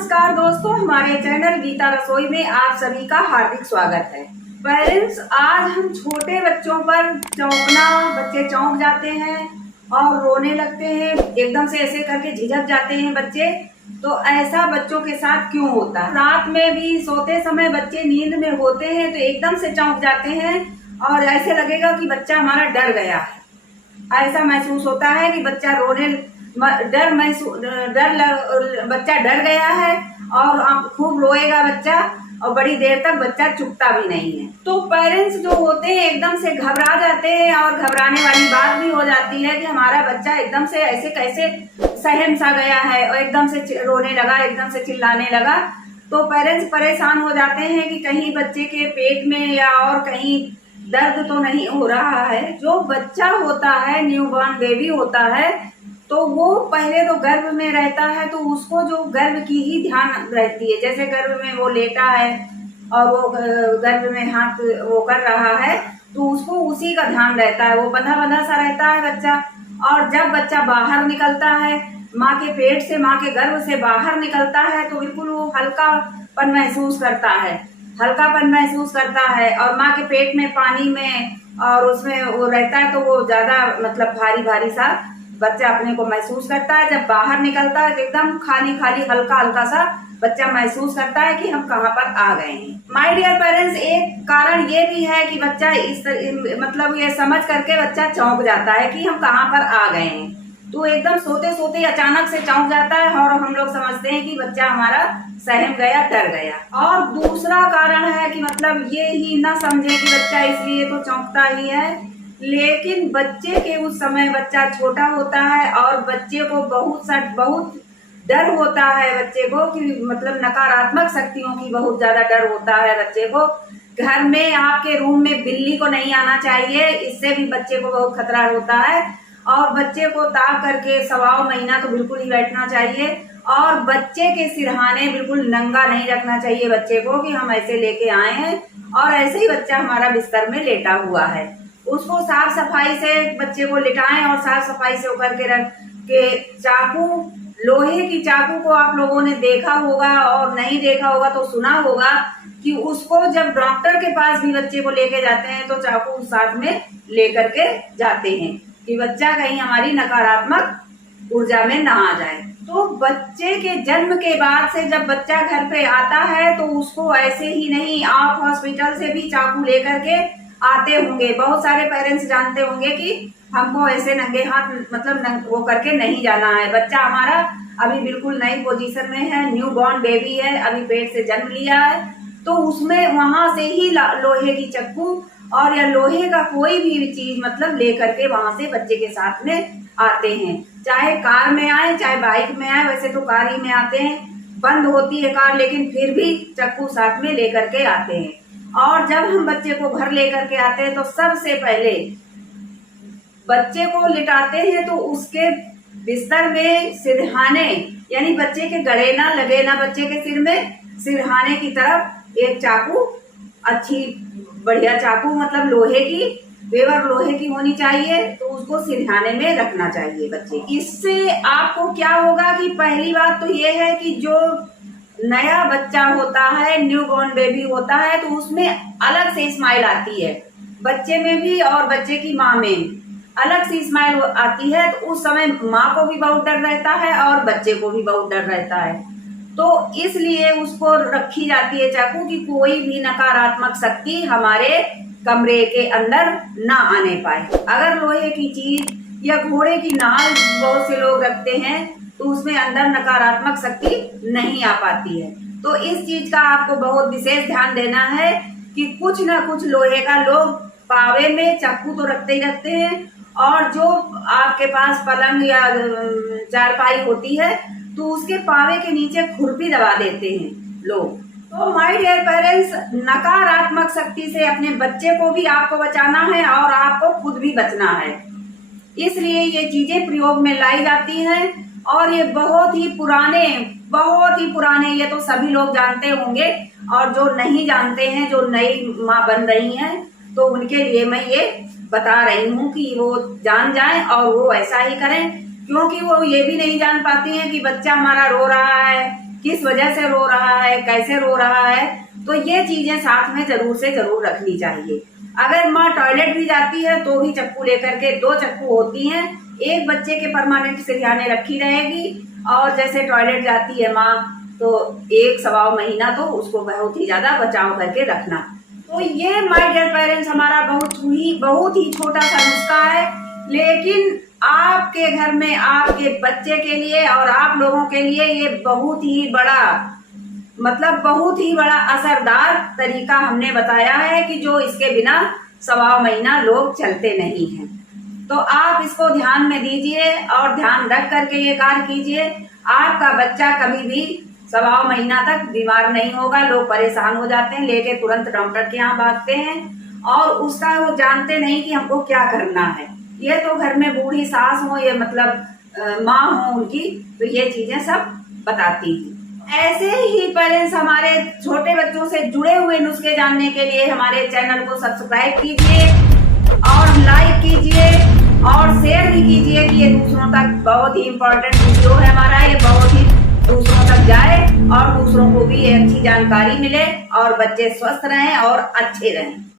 नमस्कार दोस्तों, हमारे चैनल गीता रसोई में आप सभी का हार्दिक स्वागत है। पेरेंट्स, आज हम छोटे बच्चों पर चौंकना, बच्चे चौंक जाते हैं और रोने लगते हैं, एकदम से ऐसे करके झिझक जाते हैं बच्चे। तो ऐसा बच्चों के साथ क्यों होता है? रात में भी सोते समय बच्चे नींद में होते हैं तो एकदम से चौंक जाते हैं और ऐसे लगेगा कि बच्चा हमारा डर गया है। ऐसा महसूस होता है कि बच्चा रोने बच्चा डर गया है और खूब रोएगा बच्चा और बड़ी देर तक बच्चा चुपता भी नहीं है। तो पेरेंट्स जो होते हैं एकदम से घबरा जाते हैं और घबराने वाली बात भी हो जाती है कि हमारा बच्चा एकदम से ऐसे कैसे सहम सा गया है और एकदम से रोने लगा, एकदम से चिल्लाने लगा। तो पेरेंट्स परेशान हो जाते हैं कि कहीं बच्चे के पेट में या और कहीं दर्द तो नहीं हो रहा है। जो बच्चा होता है, न्यूबॉर्न बेबी होता है, तो वो पहले तो गर्भ में रहता है तो उसको जो गर्भ की ही ध्यान रहती है। जैसे गर्भ में वो लेटा है और वो गर्भ में हाथ वो कर रहा है तो उसको उसी का ध्यान रहता है, वो बंधा बंधा सा रहता है बच्चा। और जब बच्चा बाहर निकलता है, माँ के पेट से, माँ के गर्भ से बाहर निकलता है तो बिल्कुल वो हल्कापन महसूस करता है, हल्कापन महसूस करता है। और माँ के पेट में पानी में और उसमें वो रहता है तो वो ज्यादा मतलब भारी भारी सा बच्चा अपने को महसूस करता है। जब बाहर निकलता है तो एकदम खाली खाली हल्का हल्का सा बच्चा महसूस करता है कि हम कहाँ पर आ गए हैं। माय डियर पेरेंट्स, एक कारण ये भी है कि बच्चा मतलब ये समझ करके बच्चा चौंक जाता है कि हम कहाँ पर आ गए हैं। तो एकदम सोते सोते अचानक से चौंक जाता है और हम लोग समझते हैं कि बच्चा हमारा सहम गया, डर गया। और दूसरा कारण है कि मतलब ये ही ना समझे कि बच्चा इसलिए तो चौंकता ही है, लेकिन बच्चे के उस समय बच्चा छोटा होता है और बच्चे को बहुत डर होता है बच्चे को कि मतलब नकारात्मक शक्तियों की बहुत ज्यादा डर होता है बच्चे को। घर में आपके रूम में बिल्ली को नहीं आना चाहिए, इससे भी बच्चे को बहुत खतरा होता है। और बच्चे को ताक करके 1.25 महीना तो बिल्कुल ही बैठना चाहिए और बच्चे के सिरहाने बिल्कुल नंगा नहीं रखना चाहिए बच्चे को कि हम ऐसे लेके आए हैं और ऐसे ही बच्चा हमारा बिस्तर में लेटा हुआ है। उसको साफ सफाई से बच्चे को लिटाएं और साफ सफाई से होकर के रख के चाकू, लोहे की चाकू को आप लोगों ने देखा होगा और नहीं देखा होगा तो सुना होगा कि उसको जब डॉक्टर के पास भी बच्चे को लेके जाते हैं तो चाकू साथ में लेकर के जाते हैं कि बच्चा कहीं हमारी नकारात्मक ऊर्जा में ना आ जाए। तो बच्चे के जन्म के बाद से जब बच्चा घर पे आता है तो उसको ऐसे ही नहीं, आप हॉस्पिटल से भी चाकू लेकर के आते होंगे। बहुत सारे पेरेंट्स जानते होंगे कि हमको ऐसे नंगे हाथ मतलब वो करके नहीं जाना है। बच्चा हमारा अभी बिल्कुल नई पोजीशन में है, न्यू बॉर्न बेबी है, अभी पेट से जन्म लिया है, तो उसमें वहां से ही लोहे की चक्कू और या लोहे का कोई भी चीज मतलब लेकर के वहां से बच्चे के साथ में आते हैं। चाहे कार में आए चाहे बाइक में आए, वैसे तो कार ही में आते हैं, बंद होती है कार लेकिन फिर भी चक्कू साथ में लेकर के आते हैं। और जब हम बच्चे को घर लेकर के आते हैं तो सबसे पहले बच्चे को लिटाते हैं तो उसके बिस्तर में सिरहाने, यानी बच्चे के गले ना लगे ना बच्चे के सिर में, सिरहाने की तरफ एक चाकू, अच्छी बढ़िया चाकू मतलब लोहे की, पेवर लोहे की होनी चाहिए, तो उसको सिरहाने में रखना चाहिए बच्चे। इससे आपको क्या होगा कि पहली बात तो ये है कि जो नया बच्चा होता है, न्यू बॉर्न बेबी होता है, तो उसमें अलग से स्माइल आती है, बच्चे में भी और बच्चे की माँ में अलग सी स्माइल आती है। तो उस समय माँ को भी बहुत डर रहता है और बच्चे को भी बहुत डर रहता है। तो इसलिए उसको रखी जाती है चाकू कि कोई भी नकारात्मक शक्ति हमारे कमरे के अंदर ना आने पाए। अगर लोहे की चीज या घोड़े की नाल बहुत से लोग रखते हैं तो उसमें अंदर नकारात्मक शक्ति नहीं आ पाती है। तो इस चीज का आपको बहुत विशेष ध्यान देना है कि कुछ ना कुछ लोहे का लोग पावे में चाकू तो रखते ही रखते हैं, और जो आपके पास पलंग या चारपाई होती है तो उसके पावे के नीचे खुरपी दबा देते हैं लोग। तो माय डियर पेरेंट्स, नकारात्मक शक्ति से अपने बच्चे को भी आपको बचाना है और आपको खुद भी बचना है, इसलिए ये चीजें प्रयोग में लाई जाती हैं। और ये बहुत ही पुराने, ये तो सभी लोग जानते होंगे, और जो नहीं जानते हैं, जो नई माँ बन रही हैं, तो उनके लिए मैं ये बता रही हूँ कि वो जान जाएं और वो ऐसा ही करें, क्योंकि वो ये भी नहीं जान पाती हैं कि बच्चा हमारा रो रहा है किस वजह से रो रहा है, कैसे रो रहा है, तो ये चीजें साथ में जरूर से जरूर रखनी चाहिए। अगर माँ टॉयलेट भी जाती है तो भी चक्कू लेकर के, 2 चक्कू होती हैं, एक बच्चे के परमानेंट सिरहाने रखी रहेगी, और जैसे टॉयलेट जाती है माँ तो 1-1.25 महीना तो उसको बहुत ही ज्यादा बचाव करके रखना। तो ये माय डियर पेरेंट्स हमारा बहुत ही छोटा सा नुस्खा है, लेकिन आपके घर में आपके बच्चे के लिए और आप लोगों के लिए ये बहुत ही बड़ा असरदार तरीका हमने बताया है कि जो इसके बिना 1.25 महीना लोग चलते नहीं हैं। तो आप इसको ध्यान में दीजिए और ध्यान रख करके ये कार्य कीजिए। आपका बच्चा कभी भी 1.25 महीना तक बीमार नहीं होगा। लोग परेशान हो जाते हैं, लेके तुरंत डॉक्टर के यहाँ भागते हैं और उसका वो जानते नहीं कि हमको क्या करना है। ये तो घर में बूढ़ी सास हो, ये माँ हो उनकी, तो ये चीजें सब बताती हैं। ऐसे ही पेरेंट्स हमारे छोटे बच्चों से जुड़े हुए नुस्खे जानने के लिए हमारे चैनल को सब्सक्राइब कीजिए और लाइक कीजिए और शेयर भी कीजिए कि ये दूसरों तक, बहुत ही इम्पोर्टेंट वीडियो है हमारा, ये बहुत ही दूसरों तक जाए और दूसरों को भी अच्छी जानकारी मिले और बच्चे स्वस्थ रहें और अच्छे रहें।